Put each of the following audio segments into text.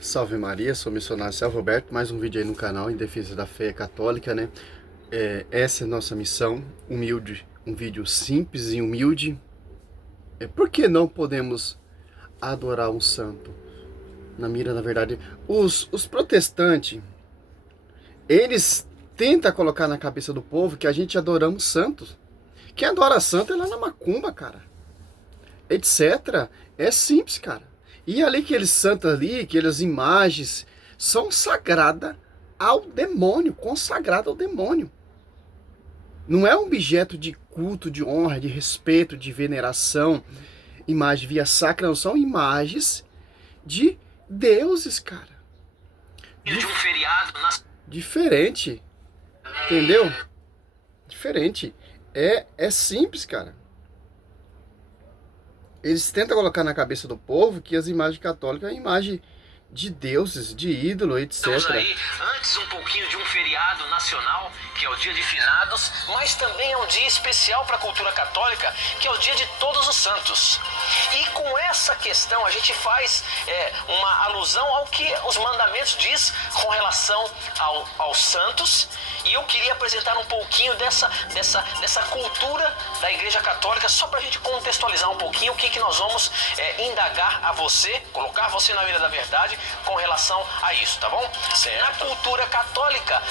Salve Maria, sou o missionário Celso Roberto, mais um vídeo aí no canal em defesa da fé católica, né? Essa é a nossa missão, humilde, um vídeo simples e humilde. Por que não podemos adorar um santo? Na mira, na verdade, os protestantes, eles tentam colocar na cabeça do povo que a gente adoramos santos. Quem adora santo é lá na macumba, cara, etc. É simples, cara. E ali aqueles santos ali, aquelas imagens, são sagradas ao demônio, consagradas ao demônio. Não é um objeto de culto, de honra, de respeito, de veneração, imagem via sacra, não são imagens de deuses, cara. De um feriado Diferente, entendeu? Diferente. É simples, cara. Eles tentam colocar na cabeça do povo que as imagens católicas é imagem de deuses, de ídolo, etc. Estamos aí antes um pouquinho de um feriado nacional, que é o Dia de Finados, mas também é um dia especial para a cultura católica, que é o Dia de Todos os Santos. E com essa questão a gente faz uma alusão ao que os mandamentos diz com relação aos santos. E eu queria apresentar um pouquinho dessa cultura da Igreja Católica, só para a gente contextualizar um pouquinho o que nós vamos indagar a você, colocar você na mira da verdade com relação a isso, tá bom? Certo. Na cultura católica,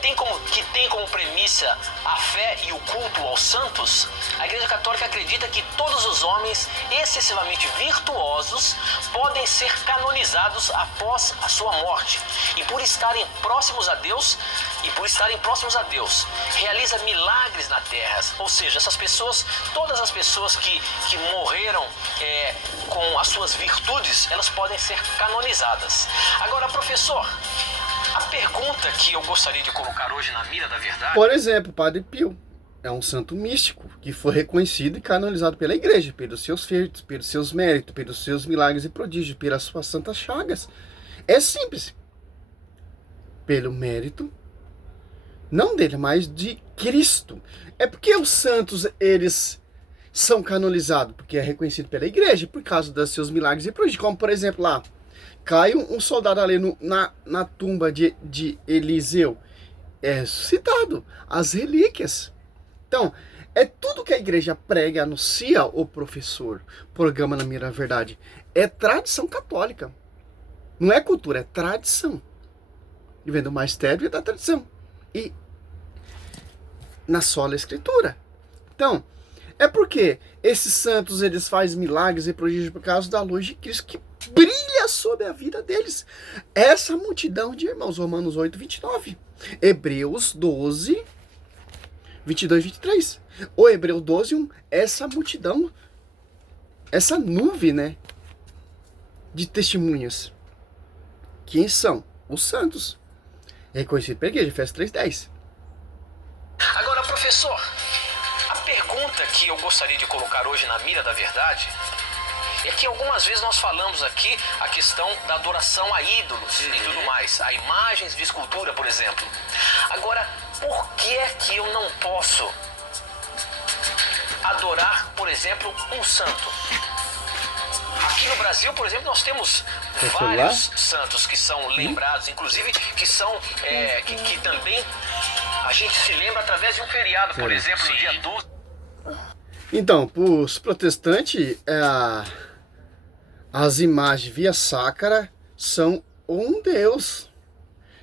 tem como premissa a fé e o culto aos santos. A Igreja Católica acredita que todos os homens excessivamente virtuosos podem ser canonizados após a sua morte. E por estarem próximos a Deus, realiza milagres na terra. Ou seja, essas pessoas, todas as pessoas que morreram com as suas virtudes, elas podem ser canonizadas. Agora, professor, a pergunta que eu gostaria de colocar hoje na mira da verdade... Por exemplo, Padre Pio é um santo místico que foi reconhecido e canonizado pela igreja, pelos seus feitos, pelos seus méritos, pelos seus milagres e prodígios, pelas suas santas chagas. É simples. Pelo mérito, não dele, mas de Cristo. É porque os santos, eles são canonizados, porque é reconhecido pela igreja, por causa dos seus milagres e prodígios. Como, por exemplo, lá, cai um soldado ali na tumba de Eliseu, é ressuscitado, as relíquias. Então, é tudo que a igreja prega, anuncia o professor, programa na mira verdade. É tradição católica. Não é cultura, é tradição. E vem do magistério e da tradição. E na sola escritura. Então, é porque esses santos, eles fazem milagres e prodígios por causa da luz de Cristo que brilha sobre a vida deles. Essa multidão de irmãos, Romanos 8, 29. Hebreus 12, 22, 23. O Hebreus 12, 1. Essa multidão, essa nuvem, né, de testemunhas. Quem são? Os santos. Reconhecido pela igreja, Efésios 3, 10. Agora, professor, a pergunta que eu gostaria de colocar hoje na mira da verdade é que algumas vezes nós falamos aqui a questão da adoração a ídolos e tudo mais, a imagens de escultura, por exemplo. Agora, por que é que eu não posso adorar, por exemplo, um santo? Aqui no Brasil, por exemplo, nós temos vários santos que são lembrados, inclusive que são que também a gente se lembra através de um feriado, por exemplo, no dia 12. Então, para os protestantes, as imagens via sacra são um Deus.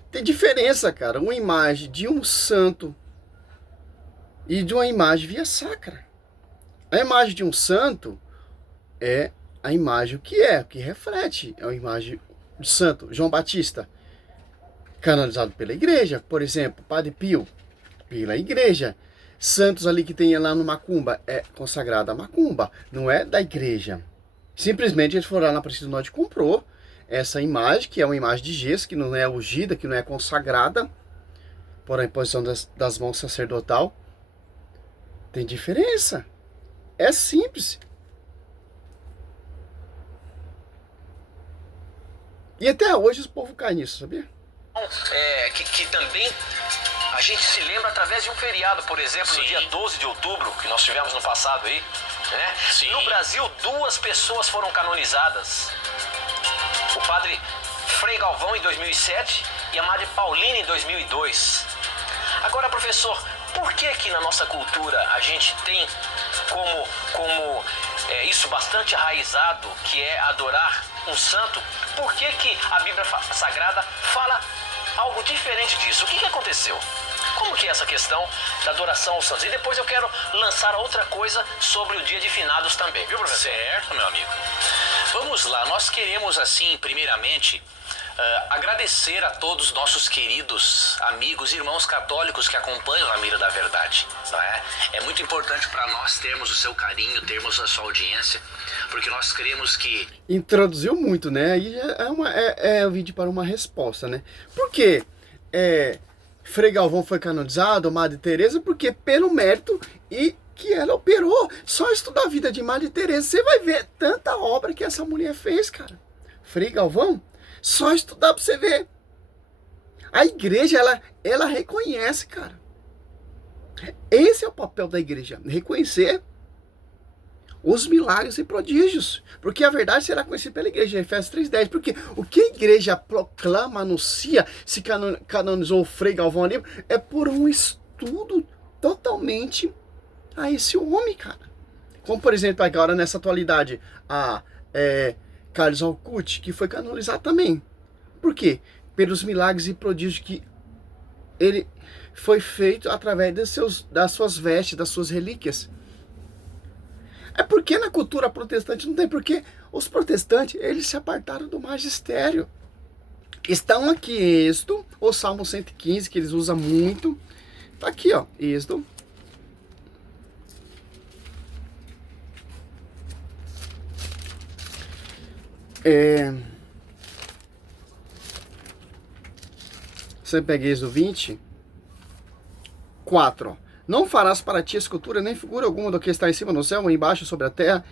Tem diferença, cara, uma imagem de um santo e de uma imagem via sacra. A imagem de um santo é a imagem o que reflete. É a imagem do santo João Batista, canonizado pela igreja. Por exemplo, Padre Pio, pela igreja. Santos ali que tem lá no Macumba, é consagrado a Macumba, não é da igreja. Simplesmente eles foram lá na Aparecida do Norte e comprou essa imagem, que é uma imagem de gesso, que não é ungida, que não é consagrada, por a imposição das mãos sacerdotal. Tem diferença. É simples. E até hoje o povo cai nisso, sabia? Que também a gente se lembra através de um feriado, por exemplo, no dia 12 de outubro, que nós tivemos no passado aí, né? No Brasil, 2 pessoas foram canonizadas. O padre Frei Galvão em 2007 e a Madre Paulina em 2002. Agora, professor, por que na nossa cultura a gente tem como isso bastante arraizado, que é adorar um santo? Por que a Bíblia Sagrada fala algo diferente disso? O que aconteceu? Como que é essa questão da adoração aos santos? E depois eu quero lançar outra coisa sobre o dia de finados também, viu, professor? Certo, meu amigo. Vamos lá, nós queremos assim, primeiramente, agradecer a todos os nossos queridos amigos, irmãos católicos que acompanham a Mira da Verdade, não é? É muito importante para nós termos o seu carinho, termos a sua audiência, porque nós queremos que... Introduziu muito, né? Aí é o vídeo para uma resposta, né? Por quê? Frei Galvão foi canonizado, Madre Teresa, porque pelo mérito e que ela operou. Só estudar a vida de Madre Teresa, você vai ver tanta obra que essa mulher fez, cara. Frei Galvão, só estudar pra você ver. A igreja, ela reconhece, cara. Esse é o papel da igreja, reconhecer os milagres e prodígios. Porque a verdade será conhecida pela igreja, Efésios 3:10. Porque o que a igreja proclama, anuncia, se canonizou o Frei Galvão ali, é por um estudo totalmente a esse homem, cara. Como, por exemplo, agora nessa atualidade, Carlos Alcuti, que foi canonizado também. Por quê? Pelos milagres e prodígios que ele foi feito através das suas vestes, das suas relíquias. É porque na cultura protestante não tem, porque os protestantes, eles se apartaram do magistério. Estão aqui em Êxodo, o Salmo 115, que eles usam muito. Tá aqui, ó, Êxodo. Você pega Êxodo 20, 4, ó. Não farás para ti escultura nem figura alguma do que está em cima no céu, ou embaixo sobre a terra,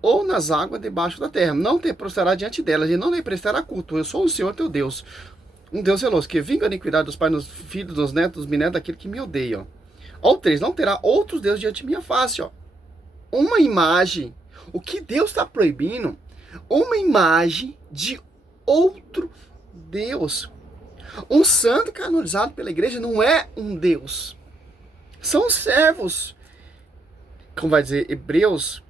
ou nas águas debaixo da terra. Não te prostrarás diante delas, e não lhe prestará culto. Eu sou o Senhor teu Deus, um Deus zeloso, que vinga a iniquidade dos pais nos filhos, dos netos, dos bisnetos, daquele que me odeia. Ó 3, não terá outros deuses diante de minha face, ó. Uma imagem. O que Deus está proibindo? Uma imagem de outro Deus. Um santo canonizado pela igreja não é um Deus. São servos. Como vai dizer Hebreus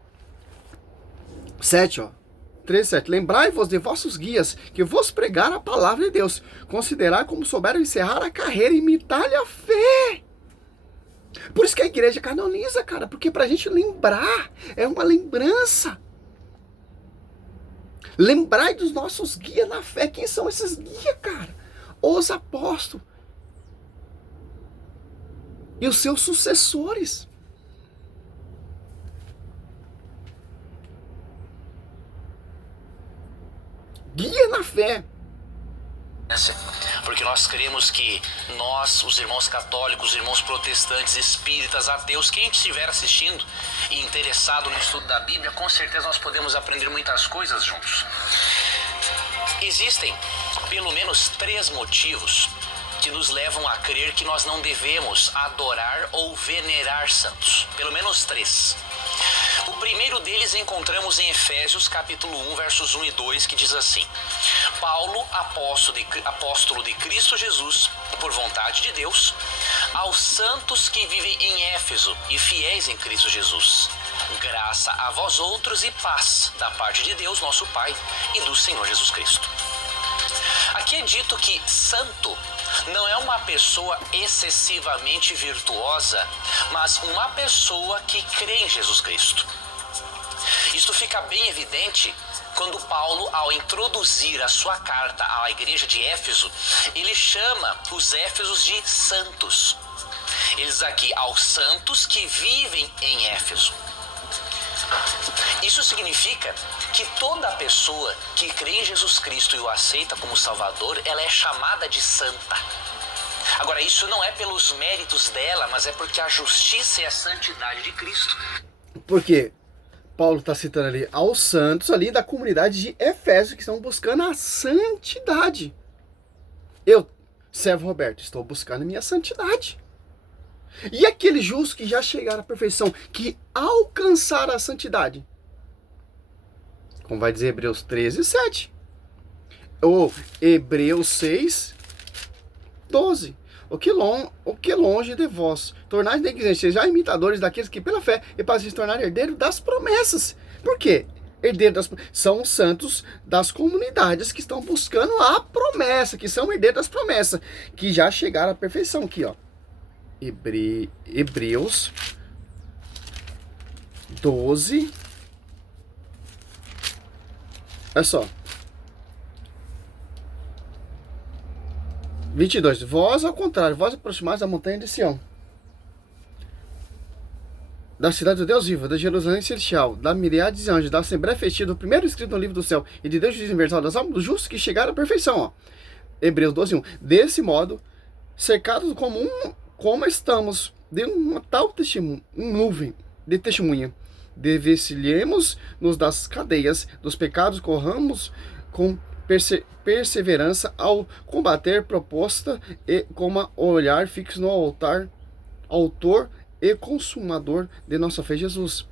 7, ó. 3:7. Lembrai-vos de vossos guias, que vos pregaram a palavra de Deus. Considerai como souberam encerrar a carreira e imitar-lhe a fé. Por isso que a igreja canoniza, cara. Porque pra gente lembrar. É uma lembrança. Lembrai dos nossos guias na fé. Quem são esses guias, cara? Os apóstolos. E os seus sucessores. Guia na fé. Porque nós queremos que nós, os irmãos católicos, os irmãos protestantes, espíritas, ateus, quem estiver assistindo e interessado no estudo da Bíblia, com certeza nós podemos aprender muitas coisas juntos. Existem pelo menos 3 motivos que nos levam a crer que nós não devemos adorar ou venerar santos. Pelo menos 3. O primeiro deles encontramos em Efésios capítulo 1, versos 1 e 2, que diz assim: Paulo, apóstolo de Cristo Jesus, por vontade de Deus, aos santos que vivem em Éfeso e fiéis em Cristo Jesus. Graça a vós outros e paz da parte de Deus, nosso Pai, e do Senhor Jesus Cristo. Aqui é dito que santo não é uma pessoa excessivamente virtuosa, mas uma pessoa que crê em Jesus Cristo. Isto fica bem evidente quando Paulo, ao introduzir a sua carta à igreja de Éfeso, ele chama os éfesos de santos. Ele diz aqui, aos santos que vivem em Éfeso. Isso significa que toda pessoa que crê em Jesus Cristo e o aceita como Salvador, ela é chamada de santa. Agora, isso não é pelos méritos dela, mas é porque a justiça e a santidade de Cristo. Porque Paulo está citando ali aos santos ali da comunidade de Efésio que estão buscando a santidade. Eu, servo Roberto, estou buscando a minha santidade. E aqueles justos que já chegaram à perfeição, que alcançaram a santidade. Como vai dizer Hebreus 13:7. Ou Hebreus 6, 12. O que longe de vós, tornais negligentes, já imitadores daqueles que pela fé e para se tornar herdeiro das promessas. Por quê? São os santos das comunidades que estão buscando a promessa, que são herdeiros das promessas, que já chegaram à perfeição aqui, ó. Hebreus 12. Olha só. 22. Vós, ao contrário, vós aproximais da montanha de Sião, da cidade do Deus vivo, da Jerusalém celestial, da miríade de anjos, da assembleia festiva, do primeiro escrito no livro do céu, e de Deus juiz universal, das almas dos justos que chegaram à perfeição. Ó. Hebreus 12, 1. Desse modo, cercados como estamos de uma tal nuvem de testemunha, desvencilhemos-nos das cadeias dos pecados, corramos com perseverança ao combater proposta e com olhar fixo no autor e consumador de nossa fé, Jesus.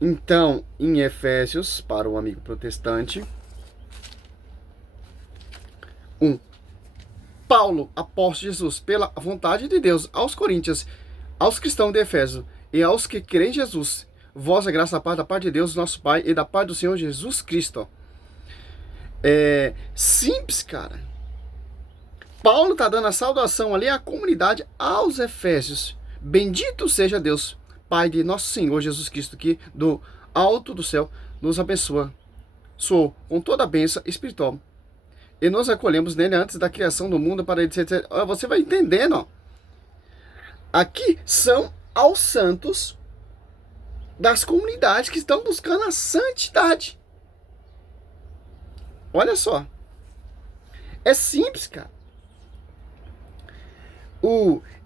Então, em Efésios, para o amigo protestante, 1. Paulo, apóstolo de Jesus, pela vontade de Deus, aos coríntios, aos cristãos de Efésio e aos que creem em Jesus, vós a graça e a paz da parte de Deus, nosso Pai, e da paz do Senhor Jesus Cristo. Simples, cara. Paulo está dando a saudação ali à comunidade, aos Efésios. Bendito seja Deus, Pai de nosso Senhor Jesus Cristo, que do alto do céu nos abençoa. Sou com toda a bênção espiritual. E nos acolhemos nele antes da criação do mundo para etc. Você vai entendendo, ó. Aqui são aos santos das comunidades que estão buscando a santidade. Olha só. É simples, cara.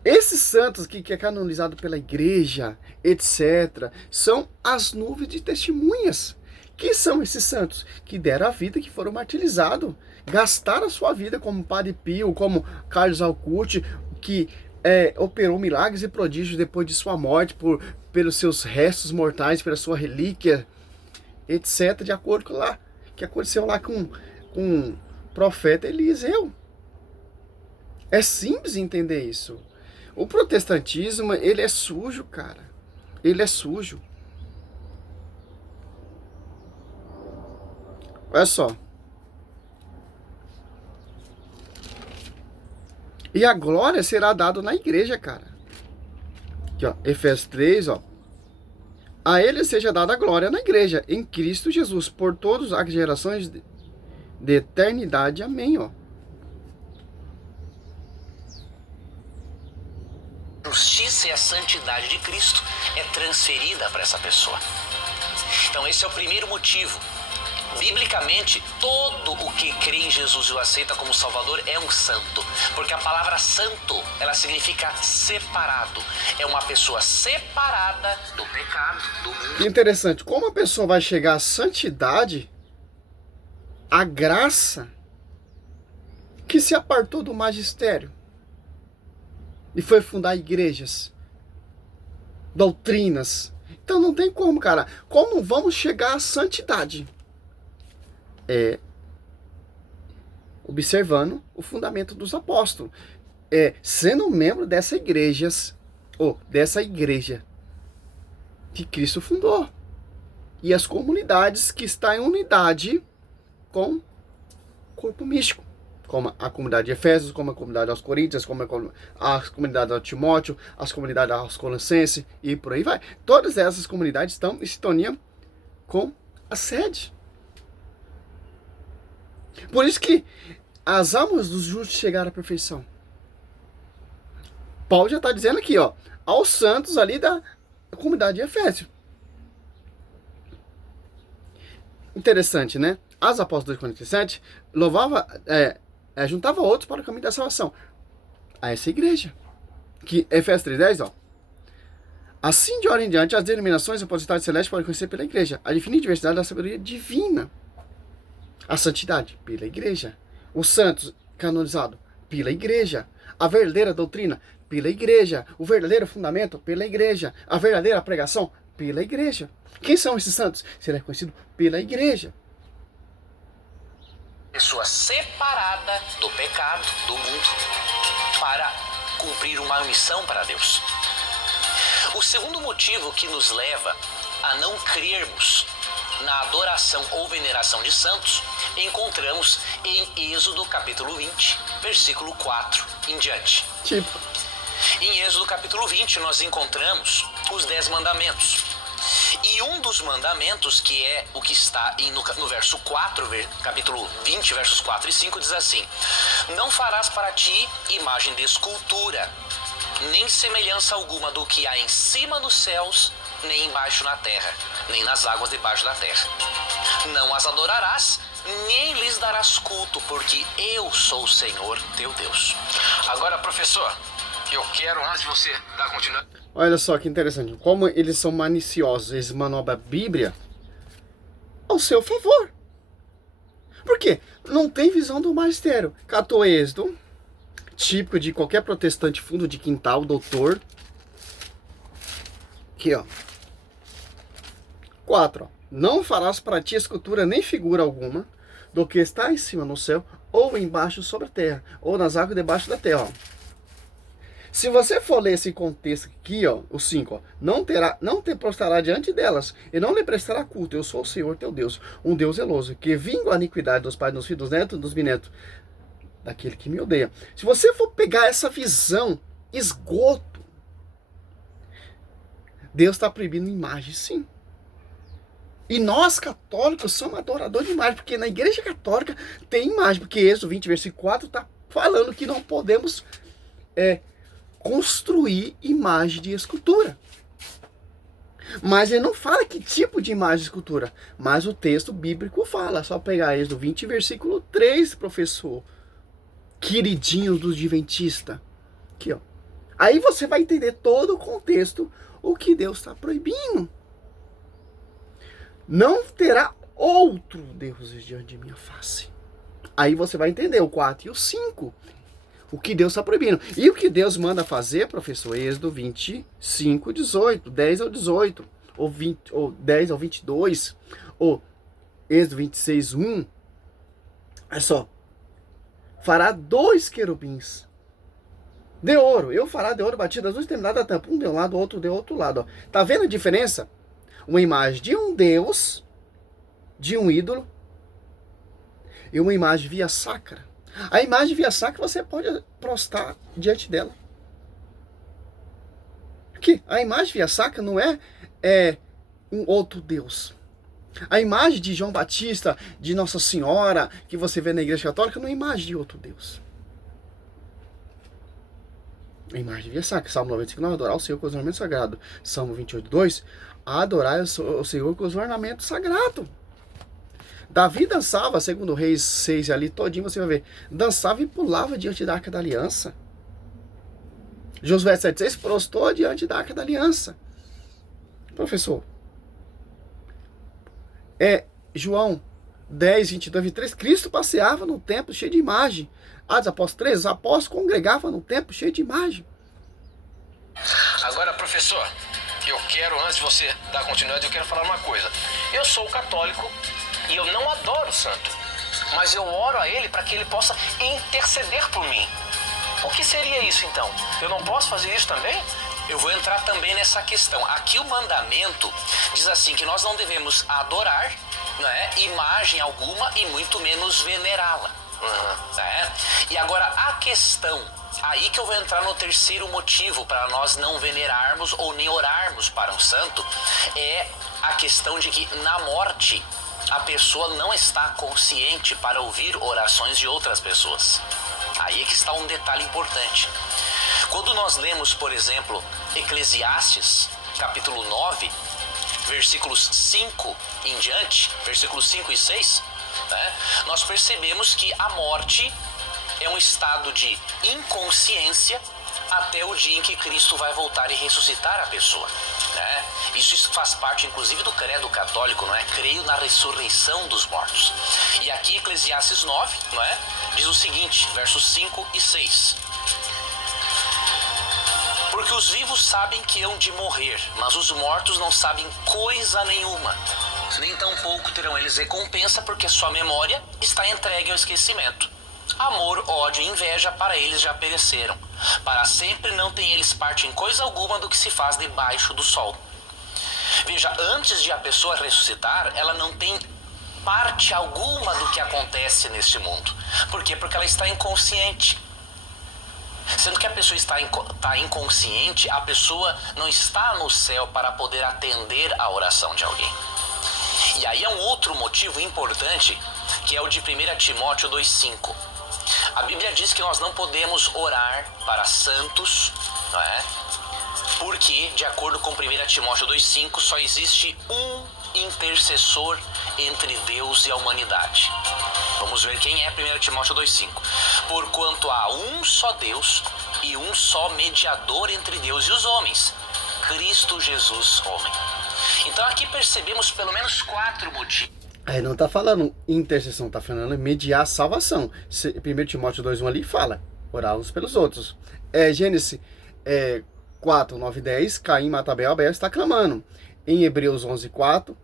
Esses santos que é canonizado pela igreja, etc., são as nuvens de testemunhas. Quem são esses santos? Que deram a vida, que foram martirizados, gastaram a sua vida, como Padre Pio, como Carlos Alcuti, que operou milagres e prodígios depois de sua morte, pelos seus restos mortais, pela sua relíquia, etc., de acordo com lá, que aconteceu lá com o profeta Eliseu. É simples entender isso. O protestantismo, ele é sujo, cara. Ele é sujo. Olha só. E a glória será dada na igreja, cara. Aqui, ó, Efésios 3, ó. A ele seja dada a glória na igreja, em Cristo Jesus, por todas as gerações de eternidade. Amém, ó. A justiça e a santidade de Cristo é transferida para essa pessoa. Então esse é o primeiro motivo. Biblicamente, todo o que crê em Jesus e o aceita como Salvador é um santo. Porque a palavra santo, ela significa separado. É uma pessoa separada do pecado, do mundo. Que interessante. Como a pessoa vai chegar à santidade, a graça que se apartou do magistério e foi fundar igrejas, doutrinas. Então não tem como, cara. Como vamos chegar à santidade? Observando o fundamento dos apóstolos, sendo membro dessa igreja que Cristo fundou, e as comunidades que estão em unidade com o corpo místico, como a comunidade de Efésios, como a comunidade aos Coríntios, como a comunidade a Timóteo, as comunidades aos Colossenses e por aí vai. Todas essas comunidades estão em sintonia com a sede. Por isso que as almas dos justos chegaram à perfeição. Paulo já está dizendo aqui, ó, aos santos ali da comunidade de Efésio. Interessante, né? As apóstolos 2:47 juntava outros para o caminho da salvação. A essa igreja. Que Efésios 3:10, ó. Assim de hora em diante, as denominações opositadas celestes podem conhecer pela igreja a infinita diversidade da sabedoria divina. A santidade, pela igreja. Os santos, canonizados, pela igreja. A verdadeira doutrina, pela igreja. O verdadeiro fundamento, pela igreja. A verdadeira pregação, pela igreja. Quem são esses santos? Será conhecido pela igreja. pessoa separada do pecado, do mundo, para cumprir uma missão para Deus. O segundo motivo que nos leva a não crermos na adoração ou veneração de santos, encontramos em Êxodo capítulo 20, versículo 4 em diante. Em Êxodo capítulo 20 nós encontramos os 10 mandamentos. E um dos mandamentos, que é o que está no verso 4, capítulo 20, versos 4 e 5, diz assim: não farás para ti imagem de escultura, nem semelhança alguma do que há em cima nos céus, nem embaixo na terra, nem nas águas debaixo da terra. Não as adorarás, nem lhes darás culto, porque eu sou o Senhor teu Deus. Agora, professor, eu quero, antes de você dar continuidade... Olha só que interessante, como eles são maliciosos, eles manobram a Bíblia ao seu favor. Por quê? Não tem visão do magistério. Catou Êxodo, típico de qualquer protestante fundo de quintal, doutor. Aqui, ó. 4, ó. Não farás para ti escultura nem figura alguma do que está em cima no céu, ou embaixo sobre a terra, ou nas águas debaixo da terra, ó. Se você for ler esse contexto aqui, ó, o 5, ó, não te prostrará diante delas, e não lhe prestará culto. Eu sou o Senhor teu Deus, um Deus zeloso, que vingo a iniquidade dos pais, dos filhos, dos netos, dos bisnetos, daquele que me odeia. Se você for pegar essa visão, esgoto, Deus está proibindo imagem, sim. E nós, católicos, somos adoradores de imagem, porque na igreja católica tem imagem, porque Êxodo 20, versículo 4, está falando que não podemos construir imagem de escultura. Mas ele não fala que tipo de imagem de escultura, mas o texto bíblico fala. É só pegar Êxodo 20, versículo 3, professor. Queridinhos dos adventistas. Aqui, ó. Aí você vai entender todo o contexto, o que Deus está proibindo. Não terá outro Deus diante de minha face. Aí você vai entender o 4 e o 5. O que Deus está proibindo. E o que Deus manda fazer, professor? Êxodo 25, 18. 10 ao 18. Ou 10 ao 22. Ou Êxodo 26, 1. Olha só. Fará 2 querubins de ouro. Eu fará de ouro batido as duas extremidades da tampa. Um de um lado, outro de outro lado. Ó. Tá vendo a diferença? Uma imagem de um Deus, de um ídolo, e uma imagem via sacra. A imagem via sacra você pode prostrar diante dela. Porque a imagem via sacra não é um outro Deus. A imagem de João Batista, de Nossa Senhora, que você vê na Igreja Católica, não é imagem de outro Deus. A imagem via sacra. Salmo 95, 9, adorar o Senhor com os ornamentos sagrados. Salmo 28, 2, adorar o Senhor com os ornamentos sagrados. Davi dançava, segundo Reis 6, ali todinho você vai ver, dançava e pulava diante da Arca da Aliança. Josué 7,6 prostrou diante da Arca da Aliança. Professor, João 10, 22, 23, Cristo passeava no templo cheio de imagem. Atos Apóstolos 3, os apóstolos congregavam no templo cheio de imagem. Agora, professor, eu quero, antes de você dar continuidade, eu quero falar uma coisa. Eu sou católico e eu não adoro o santo, mas eu oro a ele para que ele possa interceder por mim. O que seria isso então? Eu não posso fazer isso também? Eu vou entrar também nessa questão. Aqui o mandamento diz assim, que nós não devemos adorar, né, imagem alguma e muito menos venerá-la. Né? E agora a questão, aí que eu vou entrar no terceiro motivo para nós não venerarmos ou nem orarmos para um santo, é a questão de que na morte a pessoa não está consciente para ouvir orações de outras pessoas. Aí é que está um detalhe importante. Quando nós lemos, por exemplo, Eclesiastes, capítulo 9, versículos 5 em diante, versículos 5 e 6, né, nós percebemos que a morte é um estado de inconsciência até o dia em que Cristo vai voltar e ressuscitar a pessoa. Né? Isso faz parte, inclusive, do credo católico, não é? Creio na ressurreição dos mortos. E aqui, Eclesiastes 9, não é? Diz o seguinte, versos 5 e 6. Porque os vivos sabem que hão de morrer, mas os mortos não sabem coisa nenhuma. Nem tampouco terão eles recompensa, porque sua memória está entregue ao esquecimento. Amor, ódio e inveja para eles já pereceram. Para sempre não tem eles parte em coisa alguma do que se faz debaixo do sol. Veja, antes de a pessoa ressuscitar, ela não tem parte alguma do que acontece neste mundo. Por quê? Porque ela está inconsciente. Sendo que a pessoa está inconsciente, a pessoa não está no céu para poder atender a oração de alguém. E aí é um outro motivo importante, que é o de 1 Timóteo 2,5. A Bíblia diz que nós não podemos orar para santos, não é? Porque, de acordo com 1 Timóteo 2,5, só existe um intercessor entre Deus e a humanidade. Vamos ver quem é 1 Timóteo 2,5. Porquanto há um só Deus e um só mediador entre Deus e os homens, Cristo Jesus, homem. Então aqui percebemos pelo menos 4 motivos. Aí não tá falando intercessão, tá falando mediar a salvação. 1 Timóteo 2,1 ali fala, orar uns pelos outros. Gênesis 4, 9 e 10, Caim mata Abel está clamando. Em Hebreus 11:4,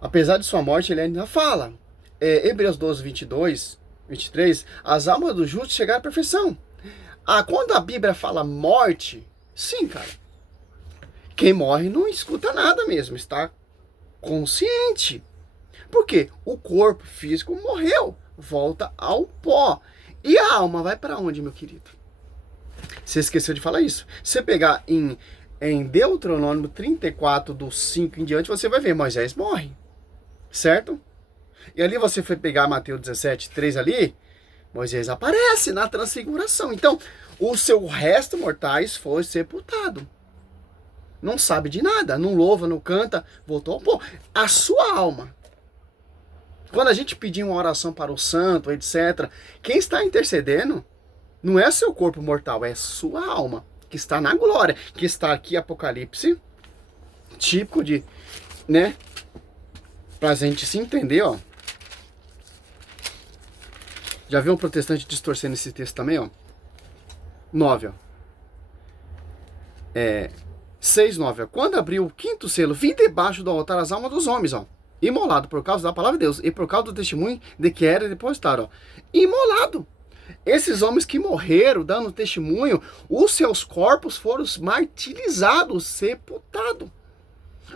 apesar de sua morte, ele ainda fala. Hebreus 12, 22, 23, as almas do justo chegaram à perfeição. Quando a Bíblia fala morte, sim, cara. Quem morre não escuta nada mesmo, está consciente. Por quê? O corpo físico morreu, volta ao pó. E a alma vai para onde, meu querido? Você esqueceu de falar isso. Se você pegar em Deuteronômio 34, do 5 em diante, você vai ver, Moisés morre. Certo? E ali você foi pegar Mateus 17, 3 ali, Moisés aparece na transfiguração. Então, o seu resto mortais foi sepultado. Não sabe de nada, não louva, não canta, voltou ao pó. A sua alma. Quando a gente pedir uma oração para o santo, etc., quem está intercedendo não é seu corpo mortal, é sua alma, que está na glória, que está aqui Apocalipse, típico de, né, pra gente se entender, ó. Já viu um protestante distorcendo esse texto também, ó? 9, ó. 6, 9, ó. Quando abriu o 5º selo, vi debaixo do altar as almas dos homens, ó. Imolado por causa da palavra de Deus e por causa do testemunho de que era depositado, ó. Imolado. Esses homens que morreram dando testemunho, os seus corpos foram martirizados, sepultados.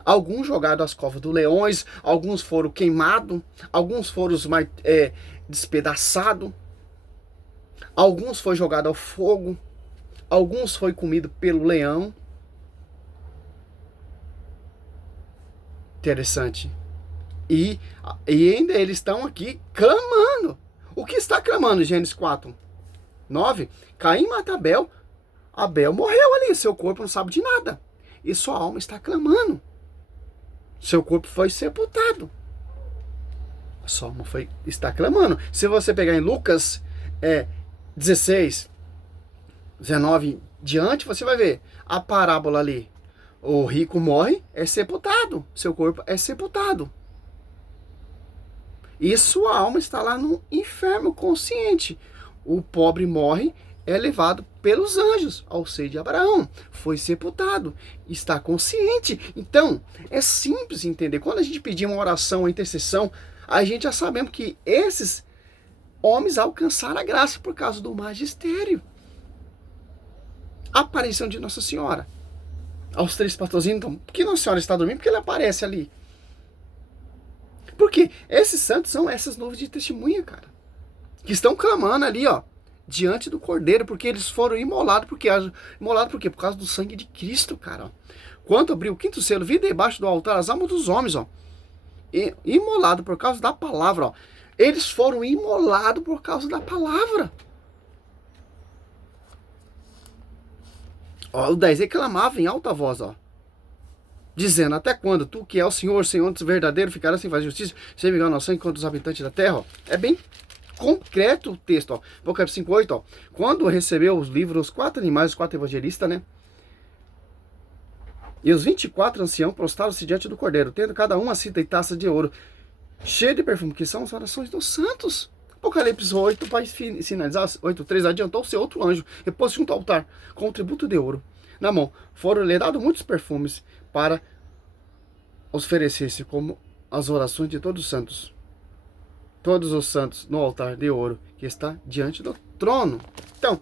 Alguns jogados às covas dos leões, alguns foram queimados, alguns foram despedaçados, alguns foram jogados ao fogo, alguns foram comidos pelo leão. Interessante. E ainda eles estão aqui clamando. O que está clamando, Gênesis 4, 9? Caim mata Abel. Abel morreu ali, seu corpo não sabe de nada. E sua alma está clamando. Seu corpo foi sepultado. Sua alma está clamando. Se você pegar em Lucas 16, 19 diante, você vai ver a parábola ali. O rico morre, é sepultado. Seu corpo é sepultado. E sua alma está lá no inferno consciente. O pobre morre, é levado pelos anjos ao seio de Abraão. Foi sepultado, está consciente. Então, é simples entender. Quando a gente pedir uma oração, uma intercessão, a gente já sabemos que esses homens alcançaram a graça por causa do magistério. A aparição de Nossa Senhora. Aos 3 pastorzinhos, então, por que Nossa Senhora está dormindo? Porque ele aparece ali. Porque esses santos são essas nuvens de testemunha, cara. Que estão clamando ali, ó, diante do Cordeiro, porque eles foram imolados. Imolados por quê? Por causa do sangue de Cristo, cara. Ó. Quando abriu o 5º selo, vi debaixo do altar as almas dos homens, ó. Imolado por causa da palavra, ó. Eles foram imolados por causa da palavra. Ó, o 10, ele clamava em alta voz, ó. Dizendo, até quando tu que é o Senhor verdadeiro, ficará sem fazer justiça, sem vingar noção enquanto os habitantes da terra, ó. É bem concreto o texto, ó. Apocalipse 5:8, ó. Quando recebeu os livros, os 4 animais, os 4 evangelistas, né? E os 24 anciãos prostraram-se diante do Cordeiro, tendo cada um uma cinta e taça de ouro, cheia de perfume, que são as orações dos santos. Apocalipse 8, para finalizar, 8:3, adiantou-se outro anjo, e pôs junto ao altar, com um tributo de ouro na mão. Foram-lhe dados muitos perfumes para oferecer-se como as orações de todos os santos. todos os santos no altar de ouro que está diante do trono. Então,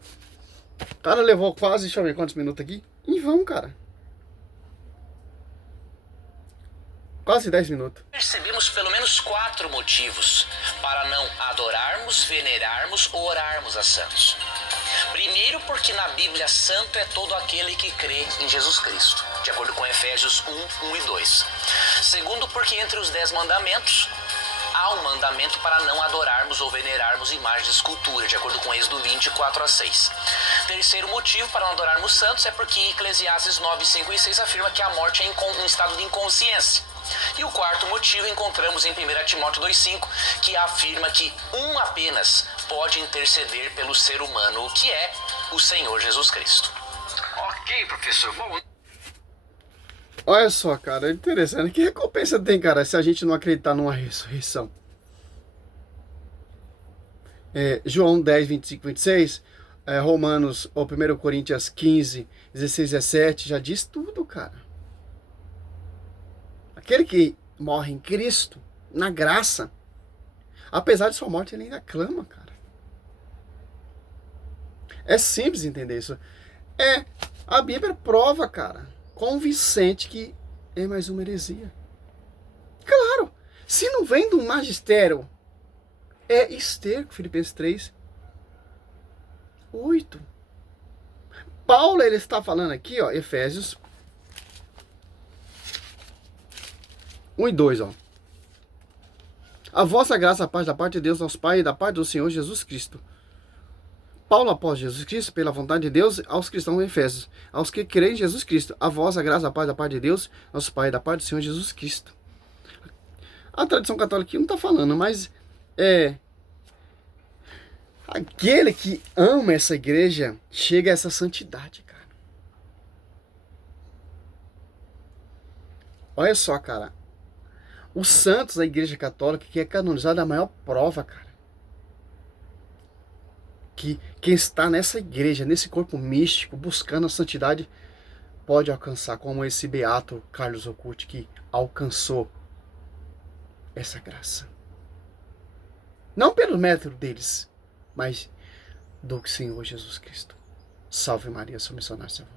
o cara levou quase, deixa eu ver quantos minutos aqui, em vão, cara. Quase 10 minutos. Percebemos pelo menos 4 motivos para não adorarmos, venerarmos ou orarmos a santos. Primeiro, porque na Bíblia santo é todo aquele que crê em Jesus Cristo, de acordo com Efésios 1, 1 e 2. Segundo, porque entre os 10 mandamentos, há um mandamento para não adorarmos ou venerarmos imagens de escultura, de acordo com Êxodo 20, 4 a 6. Terceiro motivo para não adorarmos santos é porque Eclesiastes 9, 5 e 6 afirma que a morte é um estado de inconsciência. E o quarto motivo encontramos em 1 Timóteo 2,5, que afirma que um apenas pode interceder pelo ser humano, que é o Senhor Jesus Cristo. Ok, professor. Bom, Olha só, cara, é interessante. Que recompensa tem, cara, se a gente não acreditar numa ressurreição? João 10, 25, 26, Romanos, ou 1 Coríntios 15, 16, 17, já diz tudo, cara. Aquele que morre em Cristo, na graça, apesar de sua morte, ele ainda clama, cara. É simples entender isso. A Bíblia prova, cara, convincente que é mais uma heresia. Claro, se não vem do magistério, é esterco, Filipenses 3, 8. Paulo, ele está falando aqui, ó, Efésios 1 e 2, ó. A vossa graça, a paz da parte de Deus, nosso Pai, e da parte do Senhor Jesus Cristo. Paulo, após Jesus Cristo, pela vontade de Deus, aos cristãos em Efésios, aos que creem em Jesus Cristo. A vossa graça, a paz da parte de Deus, nosso Pai, e da parte do Senhor Jesus Cristo. A tradição católica aqui não está falando, mas aquele que ama essa igreja chega a essa santidade, cara. Olha só, cara. Os santos da igreja católica, que é canonizada, é a maior prova, cara. Que quem está nessa igreja, nesse corpo místico, buscando a santidade, pode alcançar, como esse beato Carlos Occulti, que alcançou essa graça. Não pelo mérito deles, mas do Senhor Jesus Cristo. Salve Maria, sou missionário, salve.